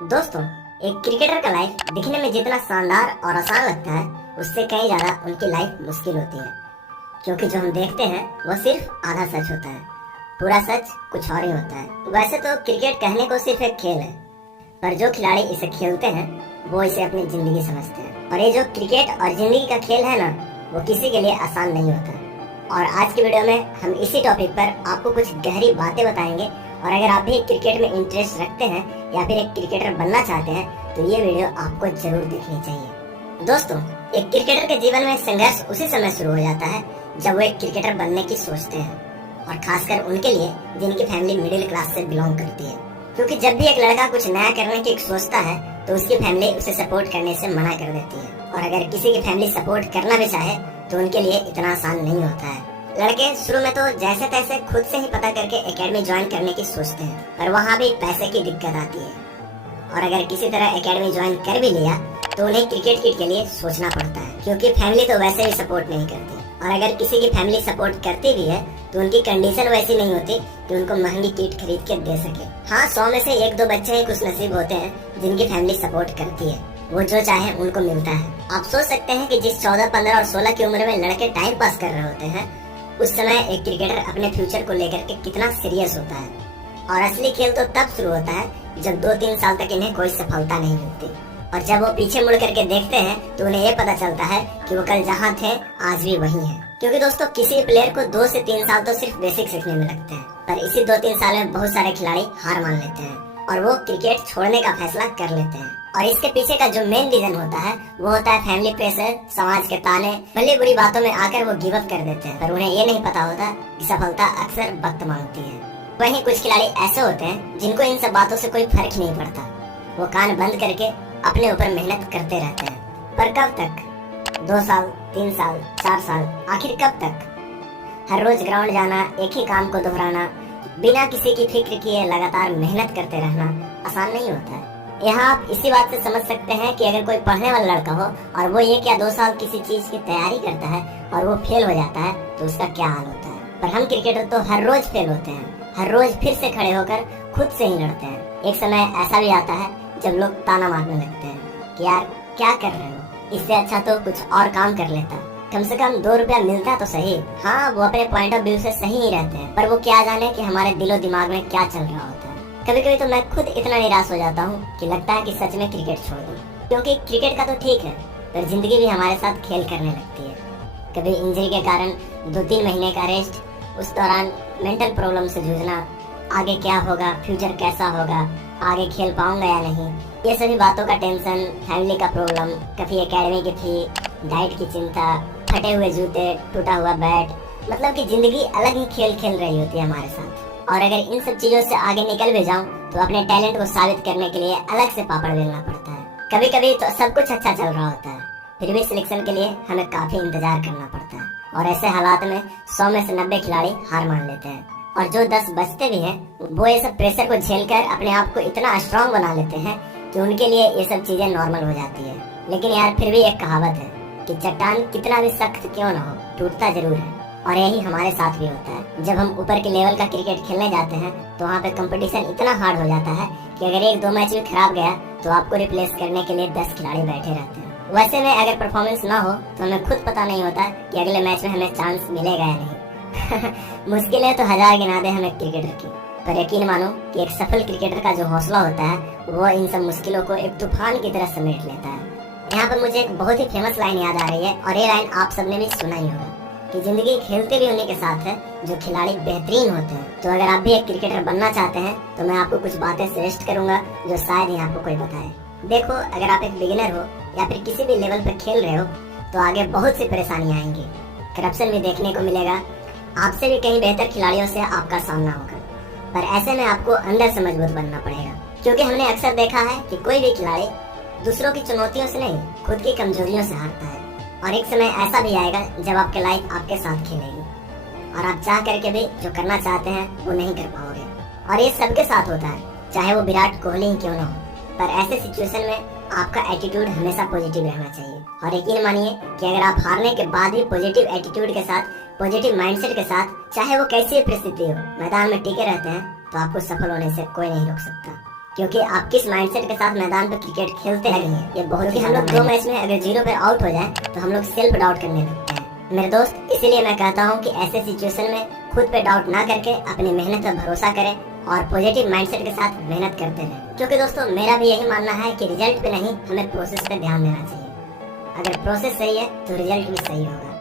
दोस्तों, एक क्रिकेटर का लाइफ दिखने में जितना शानदार और आसान लगता है, उससे कहीं ज्यादा उनकी लाइफ मुश्किल होती है। क्योंकि जो हम देखते हैं वो सिर्फ आधा सच होता है, पूरा सच कुछ और ही होता है। वैसे तो क्रिकेट कहने को सिर्फ एक खेल है, पर जो खिलाड़ी इसे खेलते हैं वो इसे अपनी जिंदगी समझते हैं। और ये जो क्रिकेट और जिंदगी का खेल है ना, वो किसी के लिए आसान नहीं होता। और आज की वीडियो में हम इसी टॉपिक पर आपको कुछ गहरी बातें बताएंगे। और अगर आप भी क्रिकेट में इंटरेस्ट रखते हैं या फिर एक क्रिकेटर बनना चाहते हैं तो ये वीडियो आपको जरूर देखनी चाहिए। दोस्तों, एक क्रिकेटर के जीवन में संघर्ष उसी समय शुरू हो जाता है जब वो एक क्रिकेटर बनने की सोचते हैं, और खासकर उनके लिए जिनकी फैमिली मिडिल क्लास से बिलोंग करती है। क्योंकि जब भी एक लड़का कुछ नया करने की सोचता है तो उसकी फैमिली उसे सपोर्ट करने से मना कर देती है। और अगर किसी की फैमिली सपोर्ट करना भी चाहे तो उनके लिए इतना आसान नहीं होता है। लड़के शुरू में तो जैसे तैसे खुद से ही पता करके एकेडमी ज्वाइन करने की सोचते हैं, पर वहाँ भी पैसे की दिक्कत आती है। और अगर किसी तरह एकेडमी ज्वाइन कर भी लिया तो उन्हें क्रिकेट किट के लिए सोचना पड़ता है, क्योंकि फैमिली तो वैसे भी सपोर्ट नहीं करती। और अगर किसी की फैमिली सपोर्ट करती भी है तो उनकी कंडीशन वैसी नहीं होती कि उनको महंगी किट खरीद के दे सके। हाँ, 100 में से 1-2 बच्चे ही खुश नसीब होते हैं जिनकी फैमिली सपोर्ट करती है, वो जो चाहे उनको मिलता है। आप सोच सकते हैं कि जिस 14, 15 और 16 की उम्र में लड़के टाइम पास कर रहे होते हैं, उस समय एक क्रिकेटर अपने फ्यूचर को लेकर के कितना सीरियस होता है। और असली खेल तो तब शुरू होता है जब 2-3 साल तक इन्हें कोई सफलता नहीं मिलती, और जब वो पीछे मुड़ करके देखते हैं तो उन्हें ये पता चलता है कि वो कल जहाँ थे आज भी वहीं हैं। क्योंकि दोस्तों, किसी प्लेयर को 2 से 3 साल तो सिर्फ बेसिक सीखने में लगते हैं, पर इसी 2-3 साल में बहुत सारे खिलाड़ी हार मान लेते हैं और वो क्रिकेट छोड़ने का फैसला कर लेते हैं। और इसके पीछे का जो मेन रीजन होता है वो होता है फैमिली प्रेशर, समाज के ताने, भली बुरी बातों में आकर वो गिव अप कर देते हैं। पर उन्हें ये नहीं पता होता कि सफलता अक्सर वक्त मांगती है। वहीं कुछ खिलाड़ी ऐसे होते हैं जिनको इन सब बातों से कोई फर्क नहीं पड़ता, वो कान बंद करके अपने ऊपर मेहनत करते रहते हैं। पर कब तक? 2 साल, 3 साल, 4 साल, आखिर कब तक? हर रोज ग्राउंड जाना, एक ही काम को दोहराना, बिना किसी की फिक्र किए लगातार मेहनत करते रहना आसान नहीं होता है। यहाँ आप इसी बात से समझ सकते हैं कि अगर कोई पढ़ने वाला लड़का हो और वो 1 या 2 साल किसी चीज की तैयारी करता है और वो फेल हो जाता है तो उसका क्या हाल होता है। पर हम क्रिकेटर तो हर रोज फेल होते हैं, हर रोज फिर से खड़े होकर खुद से ही लड़ते हैं। एक समय ऐसा भी आता है जब लोग ताना मारने लगते हैं कि यार क्या कर रहे हो, इससे अच्छा तो कुछ और काम कर लेता, कम से कम 2 रुपया मिलता तो सही। हाँ, वो अपने पॉइंट ऑफ व्यू से सही ही रहते हैं, पर वो क्या जाने कि हमारे दिलो दिमाग में क्या चल रहा होता है। कभी कभी तो मैं खुद इतना निराश हो जाता हूँ कि लगता है कि सच में क्रिकेट छोड़ दूं। क्योंकि क्रिकेट का तो ठीक है, पर जिंदगी भी हमारे साथ खेल करने लगती है। कभी इंजरी के कारण 2-3 महीने का रेस्ट, उस दौरान मेंटल प्रॉब्लम से जूझना, आगे क्या होगा, फ्यूचर कैसा होगा, आगे खेल पाऊंगा या नहीं, ये सभी बातों का टेंशन, फैमिली का प्रॉब्लम, कभी एकेडमी की फी, डाइट की चिंता, फटे हुए जूते, टूटा हुआ बैट, मतलब कि जिंदगी अलग ही खेल खेल रही होती है हमारे साथ। और अगर इन सब चीजों से आगे निकल भी जाऊं तो अपने टैलेंट को साबित करने के लिए अलग से पापड़ बेलना पड़ता है। कभी कभी तो सब कुछ अच्छा चल रहा होता है, फिर भी सिलेक्शन के लिए हमें काफी इंतजार करना पड़ता है। और ऐसे हालात में 100 में से 90 खिलाड़ी हार मान लेते हैं, और जो 10 बचते भी हैं वो ये सब प्रेशर को झेलकर अपने आप को इतना स्ट्रांग बना लेते हैं कि उनके लिए ये सब चीजें नॉर्मल हो जाती है। लेकिन यार, फिर भी एक कहावत है कि चट्टान कितना भी सख्त क्यों न हो, टूटता जरूर है। और यही हमारे साथ भी होता है। जब हम ऊपर के लेवल का क्रिकेट खेलने जाते हैं तो वहाँ पे कंपटीशन इतना हार्ड हो जाता है कि अगर 1-2 मैच भी खराब गया तो आपको रिप्लेस करने के लिए 10 खिलाड़ी बैठे रहते हैं। वैसे में अगर परफॉर्मेंस ना हो तो हमें खुद पता नहीं होता कि अगले मैच में हमें चांस मिलेगा या नहीं। मुश्किलें तो 1000 गिना दे हमें क्रिकेटर की, पर यकीन मानो कि एक सफल क्रिकेटर का जो हौसला होता है वो इन सब मुश्किलों को एक तूफान की तरह समेट लेता है। यहाँ पर मुझे एक बहुत ही फेमस लाइन याद आ रही है, और ये लाइन आप सबने भी सुना ही होगा कि जिंदगी खेलते भी उन्हीं के साथ है जो खिलाड़ी बेहतरीन होते हैं। तो अगर आप भी एक क्रिकेटर बनना चाहते हैं तो मैं आपको कुछ बातें सजेस्ट करूंगा जो शायद ही आपको कोई बताए। देखो, अगर आप एक बिगिनर हो या फिर किसी भी लेवल पर खेल रहे हो तो आगे बहुत सी परेशानियां आएंगी, करप्शन भी देखने को मिलेगा, आपसे भी कहीं बेहतर खिलाड़ियों से आपका सामना होगा। पर ऐसे में आपको अंदर से मजबूत बनना पड़ेगा, क्योंकि हमने अक्सर देखा है कि कोई भी खिलाड़ी दूसरों की चुनौतियों से नहीं, खुद की कमजोरियों से हारता है। और एक समय ऐसा भी आएगा जब आपकी लाइफ आपके साथ खेलेगी और आप चाह करके भी जो करना चाहते हैं वो नहीं कर पाओगे। और ये सबके साथ होता है, चाहे वो विराट कोहली ही क्यों ना हो। पर ऐसे सिचुएशन में आपका एटीट्यूड हमेशा पॉजिटिव रहना चाहिए। और यकीन मानिए कि अगर आप हारने के बाद भी पॉजिटिव एटीट्यूड के साथ, पॉजिटिव माइंडसेट के साथ, चाहे वो कैसी परिस्थिति हो, मैदान में टिके रहते हैं तो आपको सफल होने से कोई नहीं रोक सकता। क्योंकि आप किस माइंडसेट के साथ मैदान पे क्रिकेट खेलते हैं ये बहुत ही हम लोग 2 मैच में अगर 0 पर आउट हो जाए तो हम लोग सेल्फ डाउट करने लगते हैं मेरे दोस्त। इसीलिए मैं कहता हूँ कि ऐसे सिचुएशन में खुद पे डाउट ना करके अपनी मेहनत पर भरोसा करें और पॉजिटिव माइंडसेट के साथ मेहनत करते रहें। क्योंकि दोस्तों मेरा भी यही मानना है कि रिजल्ट पे नहीं, हमें प्रोसेस पे ध्यान देना चाहिए। अगर प्रोसेस सही है तो रिजल्ट भी सही होगा।